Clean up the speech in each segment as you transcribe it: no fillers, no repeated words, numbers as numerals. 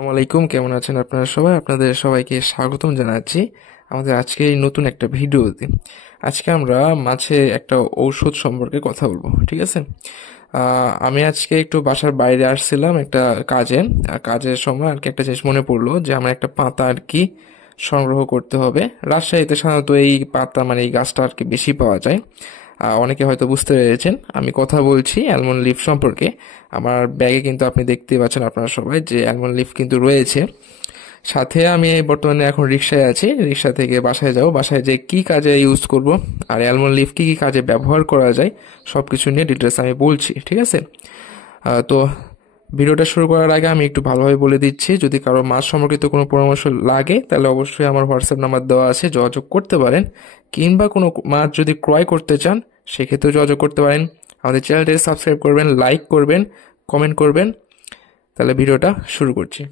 আসসালামু আলাইকুম, কেমন আছেন আপনারা সবাই? আপনাদের সবাইকে স্বাগতম জানাচ্ছি আমাদের আজকে এই নতুন একটা ভিডিওতে। আজকে আমরা মাছের একটা ঔষধ সম্পর্কে কথা বলবো, ঠিক আছে? আমি আজকে একটু বাসার বাইরে আসছিলাম একটা কাজে। কাজের সময় আর কি একটা জিনিস মনে পড়লো যে আমার একটা পাতা আর কি সংগ্রহ করতে হবে। রাজশাহীতে সাধারণত এই পাতা মানে এই গাছটা আর কি বেশি পাওয়া যায়। অনেকে হয়তো বুঝতে পেরেছেন আমি কথা বলছি অ্যালমন্ড লিফ সম্পর্কে। আমার ব্যাগে কিন্তু আপনি দেখতে পাচ্ছেন আপনারা সবাই যে অ্যালমন্ড লিফ কিন্তু রয়েছে। সাথে আমি বর্তমানে এখন রিক্সায় আছি, রিক্সা থেকে বাসায় যাব, বাসায় যে কি কাজে ইউজ করব আর অ্যালমন্ড লিফ কি কি কাজে ব্যবহার করা যায় সব কিছু নিয়ে ডিটেলস আমি বলছি, ঠিক আছে? তো ভিডিওটা শুরু করার আগে আমি একটু ভালোভাবে বলে দিচ্ছি, যদি কারো মাছ সম্পর্কিত কোনো পরামর্শ লাগে তাহলে অবশ্যই আমার হোয়াটসঅ্যাপ নাম্বার দেওয়া আছে, যোগাযোগ করতে পারেন। কিংবা কোনো মাছ যদি ক্রয় করতে চান সেক্ষেত্রেও যোগাযোগ করতে পারেন। আমাদের চ্যানেলটি সাবস্ক্রাইব করবেন, লাইক করবেন, কমেন্ট করবেন। তাহলে ভিডিওটা শুরু করছি।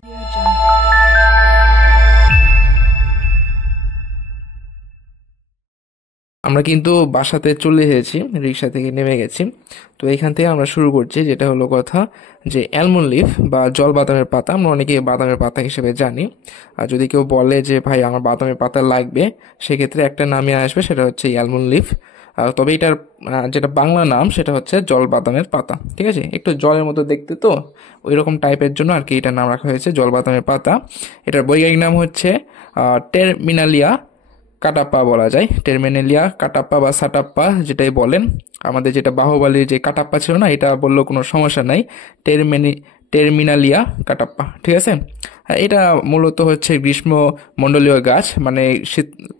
আমরা কিন্তু বাসাতে চলে এসেছি, রিক্সা থেকে নেমে গেছি। তো এইখান থেকে আমরা শুরু করছি, যেটা হলো কথা যে অ্যালমন্ড লিফ বা জল বাদামের পাতা আমরা অনেকে বাদামের পাতা হিসেবে জানি। আর যদি কেউ বলে যে ভাই আমার বাদামের পাতা লাগবে, সেক্ষেত্রে একটা নামে আসবে, সেটা হচ্ছে অ্যালমন্ড লিফ। তবে এটার যেটা বাংলা নাম সেটা হচ্ছে জল বাদামের পাতা, ঠিক আছে? একটু জলের মতো দেখতে, তো ওই রকম টাইপের জন্য আর কি এটার নাম রাখা হয়েছে জল বাদামের পাতা। এটার বৈজ্ঞানিক নাম হচ্ছে টেরমিনালিয়া কাটাপ্পা বলা যায়। টেরমিনেলিয়া কাটাপ্পা বা সাটাপ্পা যেটাই বলেন। আমাদের যেটা বাহুবলীর যে কাটাপ্পা ছিল না, এটা বললেও কোনো সমস্যা নাই। টেরমিনি টেরমিনালিয়া কাটাপ্পা, ঠিক আছে? এটা মূলত হচ্ছে গ্রীষ্মমণ্ডলীয় গাছ, মানে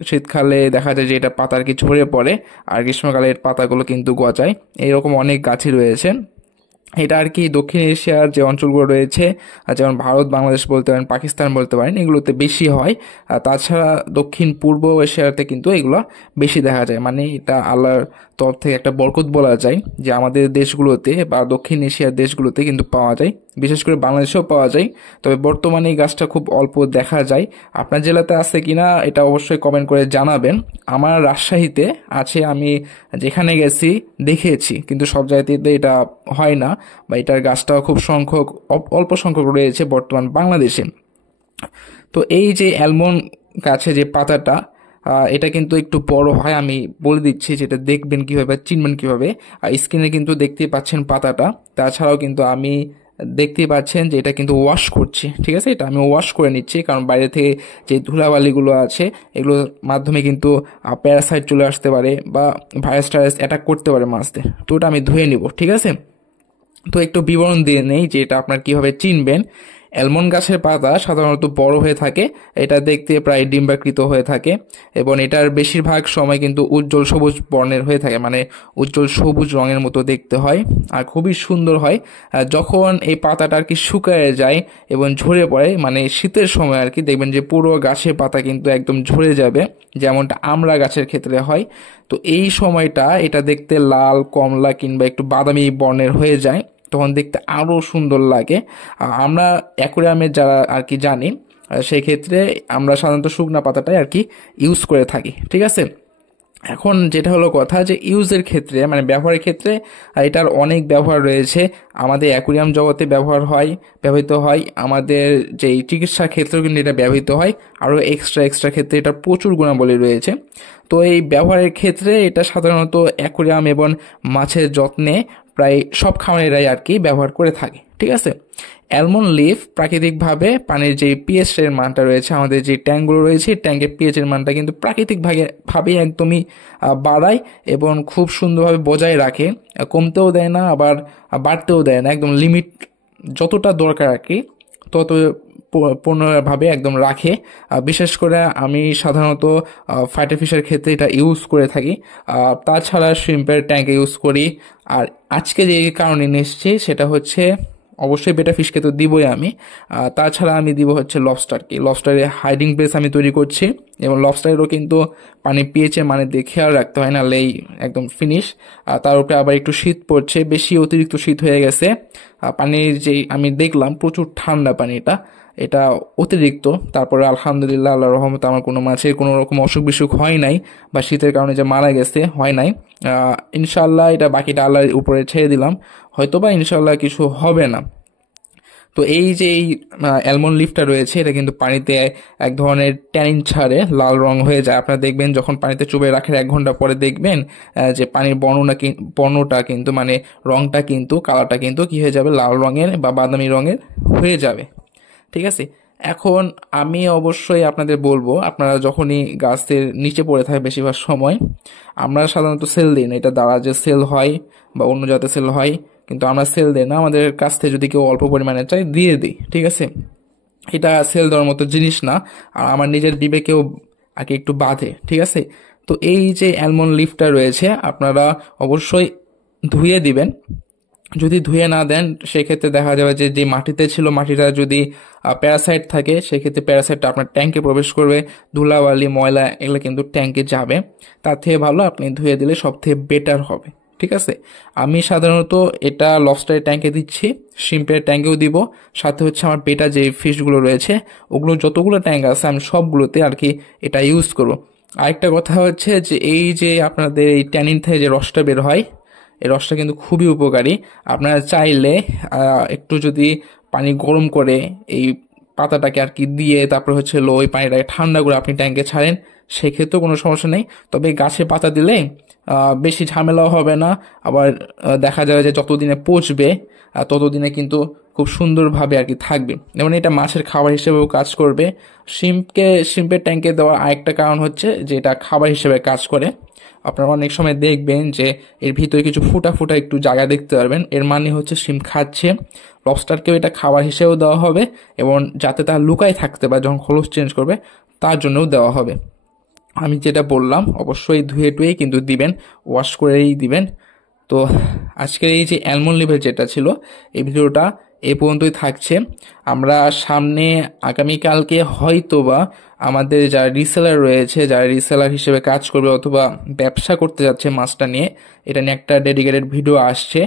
শীতকালে দেখা যায় যে এটা পাতা আর কি ঝরে পড়ে, আর গ্রীষ্মকালে এর পাতাগুলো কিন্তু গজায়। এইরকম অনেক গাছই রয়েছে। এটা আর কি দক্ষিণ এশিয়ার যে অঞ্চলগুলো রয়েছে, যেমন ভারত, বাংলাদেশ বলতে পারেন, পাকিস্তান বলতে পারেন, এগুলোতে বেশি হয়। আর তাছাড়া দক্ষিণ পূর্ব এশিয়াতে কিন্তু এগুলো বেশি দেখা যায়। মানে এটা আল্লাহর তরফ থেকে একটা বরকত বলা যায় যে আমাদের দেশগুলোতে বা দক্ষিণ এশিয়ার দেশগুলোতে কিন্তু পাওয়া যায়, বিশেষ করে বাংলাদেশেও পাওয়া যায়। তবে বর্তমানে এই গাছটা খুব অল্প দেখা যায়। আপনার জেলাতে আছে কিনা এটা অবশ্যই কমেন্ট করে জানাবেন। আমার রাজশাহীতে আছে, আমি যেখানে গেছি দেখেছি, কিন্তু সব জায়গাতে এটা হয় না, বা এটার গাছটাও খুব অল্প সংখ্যক রয়েছে বর্তমান বাংলাদেশে। তো এই যে অ্যালমন্ড গাছে যে পাতাটা, এটা কিন্তু একটু বড় হয়। আমি বলে দিচ্ছি যেটা দেখবেন কিভাবে, চিনবেন কিভাবে। আর স্ক্রিনে কিন্তু দেখতেই পাচ্ছেন পাতাটা। তাছাড়াও কিন্তু আমি দেখতেই পাচ্ছেন যে এটা কিন্তু ওয়াশ করছি, ঠিক আছে? এটা আমি ওয়াশ করে নিচ্ছি, কারণ বাইরে থেকে যে ধুলাবালিগুলো আছে এগুলোর মাধ্যমে কিন্তু প্যারাসাইট চলে আসতে পারে বা ভাইরাস টাইরাস অ্যাটাক করতে পারে মাছদের। তো ওটা আমি ধুয়ে নিব, ঠিক আছে? তো একটু বিবরণ দিয়ে নেই যে এটা আপনার কিভাবে চিনবেন। অ্যালমন্ড গাছের পাতা সাধারণত বড় হয়ে থাকে, এটা দেখতে প্রায় ডিম্বাকৃত হয়ে থাকে, এবং এটার বেশিরভাগ সময় কিন্তু উজ্জ্বল সবুজ বর্ণের হয়ে থাকে, মানে উজ্জ্বল সবুজ রঙের মতো দেখতে হয় আর খুবই সুন্দর হয়। যখন এই পাতাটা আর কি শুকায় যায় এবং ঝরে পড়ে, মানে শীতের সময় আর কি দেখবেন যে পুরো গাছের পাতা কিন্তু একদম ঝরে যাবে, যেমনটা আমড়া গাছের ক্ষেত্রে হয়। তো এই সময়টা এটা দেখতে লাল, কমলা কিংবা একটু বাদামি বর্ণের হয়ে যায়, তখন দেখতে আরো সুন্দর লাগে। আমরা অ্যাকুরিয়ামে যারা আর কি জানি, সেই ক্ষেত্রে আমরা সাধারণত শুকনা পাতাটাই আর কি ইউজ করে থাকি, ঠিক আছে? এখন যেটা হলো কথা যে ইউজের ক্ষেত্রে মানে ব্যবহারের ক্ষেত্রে এটার অনেক ব্যবহার রয়েছে। আমাদের অ্যাকুরিয়াম জগতে ব্যবহৃত হয়, আমাদের যে চিকিৎসা ক্ষেত্রেও কিন্তু এটা ব্যবহৃত হয়, আরও এক্সট্রা ক্ষেত্রে এটা প্রচুর গুণাবলী রয়েছে। তো এই ব্যবহারের ক্ষেত্রে এটা সাধারণত অ্যাকুরিয়াম এবং মাছের যত্নে প্রায় সব খামারিরাই আর কি ব্যবহার করে থাকে, ঠিক আছে? অ্যালমন্ড লিফ প্রাকৃতিকভাবে পানির যে পিএইচ এর মানটা রয়েছে, আমাদের যে ট্যাঙ্কগুলো রয়েছে ট্যাঙ্কের পিএইচ এর মানটা কিন্তু প্রাকৃতিকভাবে একদমই বাড়ায় এবং খুব সুন্দরভাবে বজায় রাখে। কমতেও দেয় না, আবার বাড়তেও দেয় না, একদম লিমিট যতটা দরকার আর কি তত পূর্ণভাবে একদম রাখে। বিশেষ করে আমি সাধারণত ফাইটার ফিশের ক্ষেত্রে এটা ইউজ করে থাকি। তাছাড়া শ্রিম্পের ট্যাঙ্কে ইউজ করি। আর আজকে যে কারণে নিয়ে এসেছি সেটা হচ্ছে অবশ্যই বেটা ফিশকে তো দিবই আমি, তাছাড়া আমি দিব হচ্ছে লবস্টারকে। লবস্টারের হাইডিং প্লেস আমি তৈরি করছি, এবং লবস্টারেরও কিন্তু পানি পিএইচের মানে দিয়ে খেয়াল রাখতে হয়, না লেই একদম ফিনিশ। তার উপরে আবার একটু শীত পড়ছে, বেশি অতিরিক্ত শীত হয়ে গেছে। পানির যে আমি দেখলাম প্রচুর ঠান্ডা পানিটা, এটা অতিরিক্ত। তারপরে আলহামদুলিল্লাহ আল্লাহর রহমতে আমার কোনো মাছের কোনো রকম অসুখ বিসুখ হয় নাই, বা শীতের কারণে যে মারা গেছে হয় নাই। ইনশাল্লাহ এটা বাকিটা আল্লাহর উপরে ছেড়ে দিলাম, হয়তোবা ইনশাল্লাহ কিছু হবে না। তো তো এই যে এই অ্যালমন্ড লিফটা রয়েছে এটা কিন্তু পানিতে এক ধরনের ট্যানিন ছাড়ে, লাল রং হয়ে যায়। আপনারা দেখবেন যখন পানিতে চুবিয়ে রাখেন 1 ঘন্টা পরে দেখবেন যে পানির বর্ণটা কিন্তু মানে রংটা কিন্তু কালারটা কিন্তু কি হয়ে যাবে, লাল রঙের বা বাদামি রঙের হয়ে যাবে। ঠিক আছে। এখন আমি অবশ্যই আপনাদের বলবো, আপনারা যখনই গাছের নিচে পড়ে থাকে বেশিরভাগ সময়, আমরা সাধারণত সেল দিই না। এটা দ্বারা যে সেল হয় বা অন্য জাতের সেল হয়, কিন্তু আমরা সেল দিই না। আমাদের কাছ থেকে যদি কেউ অল্প পরিমাণে চাই দিয়ে দিই, ঠিক আছে। এটা সেল দেওয়ার মতো জিনিস না, আর আমার নিজের বিবেকেও আগে একটু বাধে, ঠিক আছে। তো এই যে অ্যালমন্ড লিফটা রয়েছে আপনারা অবশ্যই ধুয়ে দিবেন। যদি ধুয়ে না দেন সেক্ষেত্রে দেখা যাবে যে যে মাটিতে ছিল মাটিটা যদি প্যারাসাইট থাকে সেক্ষেত্রে প্যারাসাইটটা আপনার ট্যাঙ্কে প্রবেশ করবে, ধুলাবালি ময়লা এগুলো কিন্তু ট্যাঙ্কে যাবে। তার থেকে ভালো আপনি ধুয়ে দিলে সব থেকে বেটার হবে, ঠিক আছে। আমি সাধারণত এটা লবস্টারের ট্যাঙ্কে দিচ্ছি, শিম্পের ট্যাঙ্কেও দিব, সাথে হচ্ছে আমার বেটা যে ফিশগুলো রয়েছে ওগুলো যতগুলো ট্যাঙ্ক আছে আমি সবগুলোতে আর কি এটা ইউজ করব। আরেকটা কথা হচ্ছে যে এই যে আপনাদের এই ট্যানিন থেকে যে রসটা বের হয়, এই রসটা কিন্তু খুবই উপকারী। আপনারা চাইলে একটু যদি পানি গরম করে এই পাতাটাকে আর কি দিয়ে তারপর হচ্ছে ওই পানিটাকে ঠান্ডা করে আপনি ট্যাঙ্কে ছাড়েন, সেক্ষেত্রেও কোনো সমস্যা নেই। তবে গাছে পাতা দিলে বেশি ঝামেলাও হবে না। আবার দেখা যাবে যে যতদিনে পচবে ততদিনে কিন্তু খুব সুন্দরভাবে আর কি থাকবে। যেমন এটা মাছের খাবার হিসেবেও কাজ করবে। শিম্পের ট্যাঙ্কে দেওয়ার আরেকটা কারণ হচ্ছে যে এটা খাবার হিসেবে কাজ করে। আপনারা অনেক সময় দেখবেন যে এর ভিতরে কিছু ফুটা ফুটা একটু জায়গা দেখতে পারবেন, এর মানে হচ্ছে শিম খাচ্ছে। লবস্টারকেও এটা খাবার হিসেবেও দেওয়া হবে এবং যাতে তার লুকায় থাকতে পারে যখন খোলস চেঞ্জ করবে তার জন্যও দেওয়া হবে। আমি যেটা বললাম অবশ্যই ধুয়ে টুয়ে কিন্তু দিবেন, ওয়াশ করেই দিবেন। তো আজকের এই যে অ্যালমন্ড লিভের যেটা ছিল এই ভিডিওটা এই পর্যন্তই থাকছে। আমরা সামনে আগামীকালকে হয়তোবা আমাদের যারা রিসেলার রয়েছে, যারা রিসেলার হিসেবে কাজ করবে অথবা ব্যবসা করতে যাচ্ছে মাছটা নিয়ে, এটা নিয়ে একটা ডেডিকেটেড ভিডিও আসছে।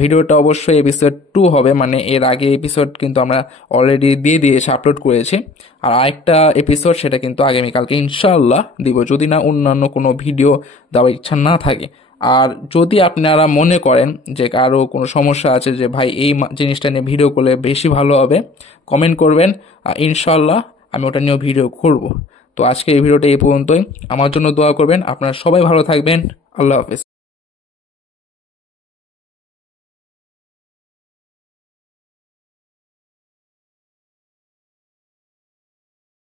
ভিডিওটা অবশ্যই এপিসোড 2 হবে, মানে এর আগে এপিসোড কিন্তু আমরা অলরেডি দিয়ে দিয়েছি, আপলোড করেছি। আর আরেকটা এপিসোড সেটা কিন্তু আগামীকালকে ইনশাআল্লাহ দিব, যদি না অন্যান্য কোনো ভিডিও দেওয়ার ইচ্ছা না থাকে। আর যদি আপনারা মনে করেন যে কারো কোনো সমস্যা আছে যে ভাই এই জিনিসটা নিয়ে ভিডিও করলে বেশি ভালো হবে, কমেন্ট করবেন, ইনশাল্লাহ আমি ওটা নিয়েও ভিডিও করব। তো আজকে এই ভিডিওটা এই পর্যন্তই। আমার জন্য দোয়া করবেন। আপনারা সবাই ভালো থাকবেন। আল্লাহ হাফেজ।